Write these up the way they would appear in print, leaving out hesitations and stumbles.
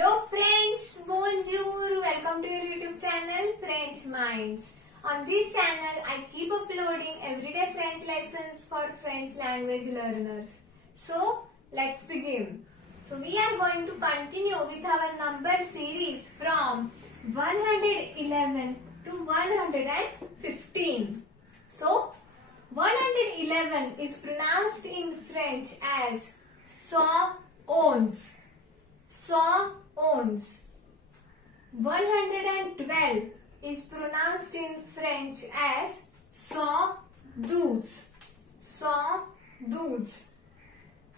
Hello friends, bonjour, welcome to your YouTube channel French Minds. On this channel, I keep uploading everyday French lessons for French language learners. So, let's begin. So, we are going to continue with our number series from 111 to 115. So, 111 is pronounced in French as onze. Onze. 112 is pronounced in French as douze. Douze.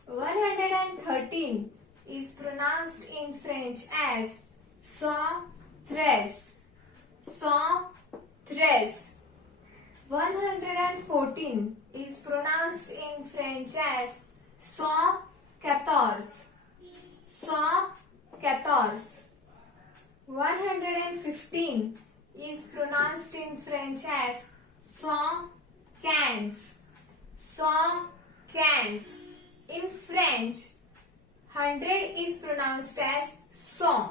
113 is pronounced in French as treize. Treize. 114 is pronounced in French as quatorze. Quatorze. 115 is pronounced in French as canz. Canz. In French, 100 is pronounced as cent.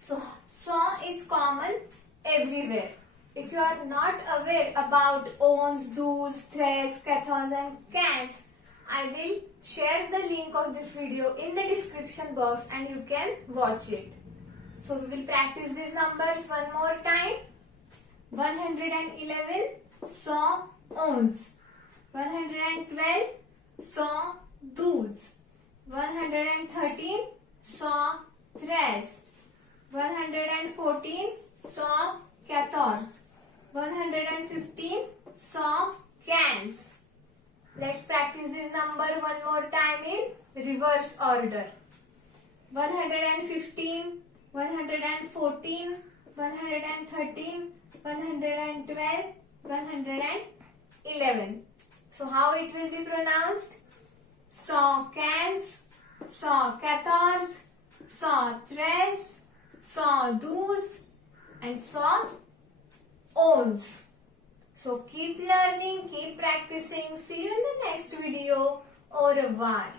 So, cent is common everywhere. If you are not aware about onze, douze, treize, quatorze and canz, I will share the link of this video in the description box and you can watch it. So we will practice these numbers one more time. 111 onze. 112 douze. 113 treize. 114 quatorze. 115 canz. Let's practice this number one more time in reverse order. 115, 114, 113, 112, 111. So how it will be pronounced? Canz, quatorze, treize, douze and onze. So keep learning, keep practicing. See you in the next video. Au revoir.